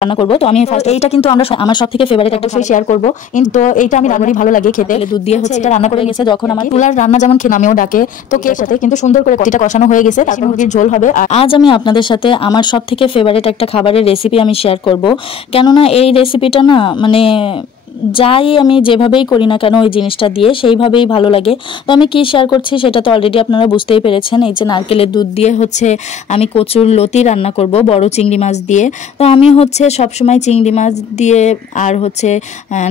রান্না করব। তো আমি ফার্স্ট এইটা কিন্তু আমরা আমার সবথেকে ফেভারিট একটা ডিশ শেয়ার করব। তো এইটা আমি রান্নারই ভালো লাগে খেতে। দুধ দিয়ে হচ্ছে এটা রান্না করে গেছে যখন আমার চুলার রান্না যেমন খেয়ে নামেও ডাকে, তো কেক সাথে কিন্তু সুন্দর করে কটিটা কষানো হয়ে গেছে, তারপর মুরগির ঝোল হবে। আর আজ আমি আপনাদের সাথে আমার সবথেকে ফেভারিট একটা খাবারের রেসিপি আমি শেয়ার করব। কেননা এই রেসিপিটা না মানে যাই আমি যেভাবেই করি না কেন ওই জিনিসটা দিয়ে সেইভাবেই ভালো লাগে। তো আমি কি শেয়ার করছি সেটা তো অলরেডি আপনারা বুঝতেই পেরেছেন। এই যে নারকেলের দুধ দিয়ে হচ্ছে আমি কচুর লতি রান্না করব বড় চিংড়ি মাছ দিয়ে। তো আমি হচ্ছে সবসময় চিংড়ি মাছ দিয়ে আর হচ্ছে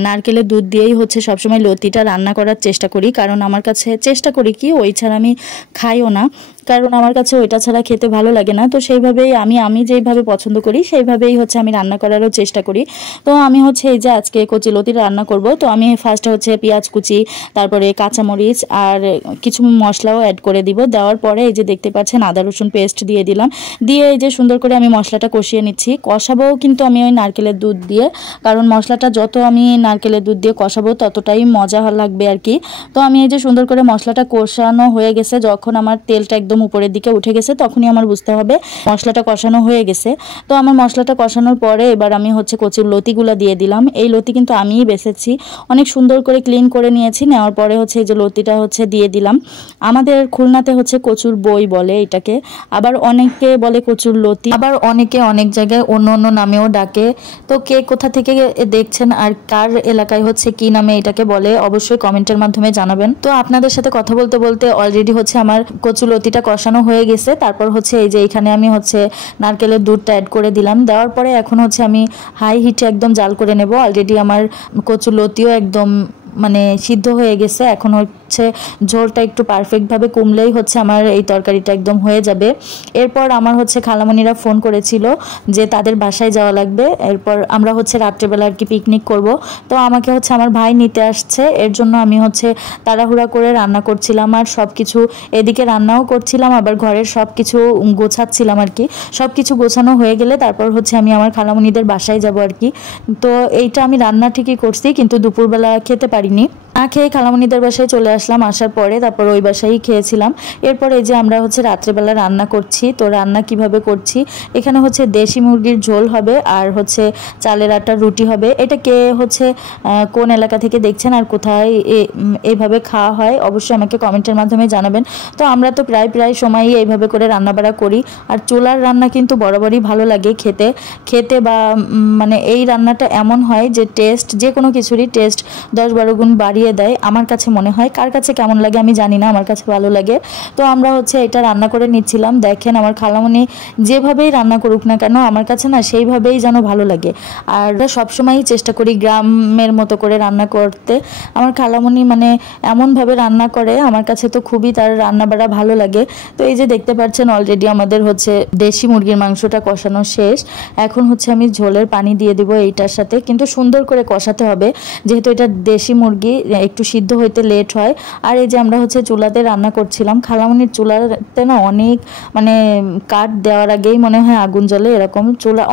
নারকেলের দুধ দিয়েই হচ্ছে সবসময় লতিটা রান্না করার চেষ্টা করি, কারণ আমার কাছে চেষ্টা করি কি ওই ছাড়া আমি খাইও না, কারণ আমার কাছে ওইটা ছাড়া খেতে ভালো লাগে না। তো সেইভাবেই আমি যেইভাবে পছন্দ করি সেইভাবেই হচ্ছে আমি রান্না করারও চেষ্টা করি। তো আমি হচ্ছে এই যে আজকে কচি লতি রান্না করব। তো আমি ফার্স্ট হচ্ছে পেঁয়াজ কুচি, তারপরে কাঁচামরিচ আর কিছু মশলাও অ্যাড করে দিব। দেওয়ার পরে এই যে দেখতে পাচ্ছেন আদা রসুন পেস্ট দিয়ে দিলাম। দিয়ে এই যে সুন্দর করে আমি মশলাটা কষিয়ে নিচ্ছি। কষাবো কিন্তু আমি ওই নারকেলের দুধ দিয়ে, কারণ মশলাটা যত আমি নারকেলের দুধ দিয়ে কষাবো ততটাই মজা লাগবে আর কি। তো আমি এই যে সুন্দর করে মশলাটা কষানো হয়ে গেছে, যখন আমার তেলটা একদম উপরের দিকে উঠে গেছে তখনই আমার বুঝতে হবে মশলাটা কষানো হয়ে গেছে। তো আমার মশলাটা কষানোর পরে এবার আমি হচ্ছে কচুর লতিগুলো দিয়ে দিলাম। এই লতি কিন্তু আমিই বেছেছি, অনেক সুন্দর করে ক্লিন করে নিয়েছি। নেওয়ার পরে হচ্ছে এই যে লতিটা হচ্ছে দিয়ে দিলাম। আমাদের খুলনাতে হচ্ছে কচুর বই বলে এটাকে, আবার অনেকে বলে কচুর লতি, আবার অনেকে অনেক জায়গায় অন্য অন্য নামেও ডাকে। তো কে কোথা থেকে দেখছেন আর কার এলাকায় হচ্ছে কি নামে এটাকে বলে অবশ্যই কমেন্টের মাধ্যমে জানাবেন। তো আপনাদের সাথে কথা বলতে বলতে অলরেডি হচ্ছে আমার কচুর লতিটা কষানো হয়ে গেছে। তারপর হচ্ছে এই যে এখানে আমি হচ্ছে নারকেলের দুধটা অ্যাড করে দিলাম। দেওয়ার পরে এখন হচ্ছে আমি হাই হিটে একদম জাল করে নেব। অলরেডি আমার কচুর লতিও একদম মানে সিদ্ধ হয়ে গেছে। এখন হচ্ছে ঝোলটা একটু পারফেক্টভাবে কমলেই হচ্ছে আমার এই তরকারিটা একদম হয়ে যাবে। এরপর আমার হচ্ছে খালামণিরা ফোন করেছিল যে তাদের বাসায় যাওয়া লাগবে, এরপর আমরা হচ্ছে রাত্রেবেলা আর কি পিকনিক করব। তো আমাকে হচ্ছে আমার ভাই নিতে আসছে, এর জন্য আমি হচ্ছে তাড়াহুড়া করে রান্না করছিলাম আর সব কিছু এদিকে রান্নাও করছিলাম, আবার ঘরের সব কিছু গোছাচ্ছিলাম আর কি। সব কিছু গোছানো হয়ে গেলে তারপর হচ্ছে আমি আমার খালামণিদের বাসায় যাব আর কি। তো এইটা আমি রান্না ঠিকই করছি, কিন্তু দুপুরবেলা খেতে পারিনি। না খেয়ে খালামণিদের বাসায় চলে আসলাম। আসার পরে তারপর ওই বাসায়ই খেয়েছিলাম। এরপর এই যে আমরা হচ্ছে রাত্রেবেলা রান্না করছি। তো রান্না কিভাবে করছি, এখানে হচ্ছে দেশি মুরগির ঝোল হবে আর হচ্ছে চালের আটার রুটি হবে। এটা কে হচ্ছে কোন এলাকা থেকে দেখছেন আর কোথায় এইভাবে খাওয়া হয় অবশ্যই আমাকে কমেন্টের মাধ্যমে জানাবেন। তো আমরা তো প্রায় সময়ই এইভাবে করে রান্নাবাড়া করি। আর চুলার রান্না কিন্তু বরাবরই ভালো লাগে খেতে বা মানে এই রান্নাটা এমন হয় যে টেস্ট যে কোনো কিছুরই টেস্ট 10-12 গুণ বাড়িয়ে দেয় আমার কাছে মনে হয়। কার কাছে কেমন লাগে আমি জানি না, আমার কাছে ভালো লাগে। তো আমরা হচ্ছে এটা রান্না করে নিচ্ছিলাম। দেখেন আমার খালামণি যেভাবেই রান্না করুক না কেন আমার কাছে না সেইভাবেই যেন ভালো লাগে। আর সবসময়ই চেষ্টা করি গ্রামের মতো করে রান্না করতে। আমার খালামণি মানে এমনভাবে রান্না করে আমার কাছে তো খুবই তার রান্না বাড়া ভালো লাগে। তো এই যে দেখতে পাচ্ছেন অলরেডি আমাদের হচ্ছে দেশি মুরগির মাংসটা কষানো শেষ। এখন হচ্ছে আমি ঝোলের পানি দিয়ে দিব এইটার সাথে, কিন্তু সুন্দর করে কষাতে হবে যেহেতু এটা দেশি মুরগি, একটু সিদ্ধ হইতে লেট হয়। আর এই যে আমরা হচ্ছে চুলাতে রান্না করছিলাম। খালামণির চুলাতে না অনেক মানে কাঠ দেওয়ার আগেই মনে হয় আগুন জ্বলে, এরকম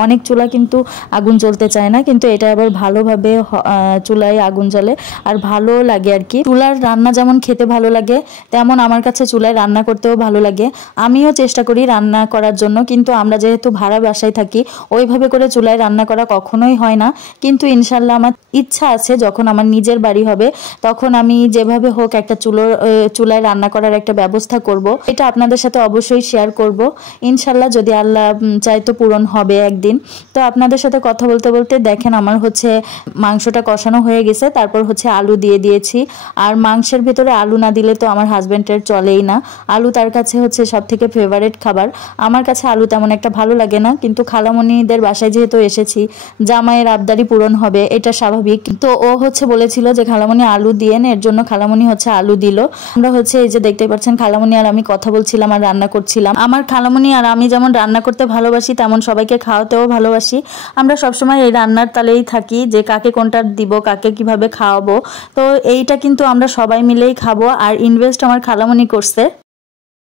অনেক চুলা কিন্তু আগুন জ্বলতে চায় না, কিন্তু এটা আবার ভালোভাবে চুলায় আগুন জ্বলে আর ভালো লাগে আর কি। চুলার রান্না যেমন খেতে ভালো লাগে তেমন আমার কাছে চুলায় রান্না করতেও ভালো লাগে। আমিও চেষ্টা করি রান্না করার জন্য, কিন্তু আমরা যেহেতু ভাড়া বাসায় থাকি ওইভাবে করে চুলায় রান্না করা কখনোই হয় না। কিন্তু ইনশাল্লাহ আমার ইচ্ছা আছে যখন আমার নিজের বাড়ি হবে তখন আমি যেভাবে হোক একটা চুলায় রান্না করার একটা ব্যবস্থা করব। এটা আপনাদের সাথে অবশ্যই শেয়ার করব ইনশাল্লাহ, যদি আল্লাহ চাই তো পূরণ হবে একদিন। তো আপনাদের সাথে কথা বলতে বলতে দেখেন আমার হচ্ছে মাংসটা কষানো হয়ে গেছে। তারপর হচ্ছে আলু দিয়ে দিয়েছি। আর মাংসের ভেতরে আলু না দিলে তো আমার হাজব্যান্ডের চলেই না। আলু তার কাছে হচ্ছে সব থেকে ফেভারিট খাবার। আমার কাছে আলু তেমন একটা ভালো লাগে না, কিন্তু খালামণিদের বাসায় যেহেতু এসেছি জামাইয়ের আবদারি পূরণ হবে এটা স্বাভাবিক। তো ও হচ্ছে বলেছিল যে খালামণি আলু দিয়েন, এর জন্য খালামণি হচ্ছে আলু দিল। আমরা হচ্ছে এই যে দেখতে পাচ্ছেন খালামণি আর আমি কথা বলছিলাম আর রান্না করছিলাম। আমার খালামণি আর আমি যেমন রান্না করতে ভালোবাসি তেমন সবাইকে খাওয়াতেও ভালোবাসি। আমরা সবসময় এই রান্নার তালেই থাকি যে কাকে কোনটা দিব, কাকে কিভাবে খাওয়াবো। তো এইটা কিন্তু আমরা সবাই মিলেই খাবো আর ইনভেস্ট আমার খালামণি করছে।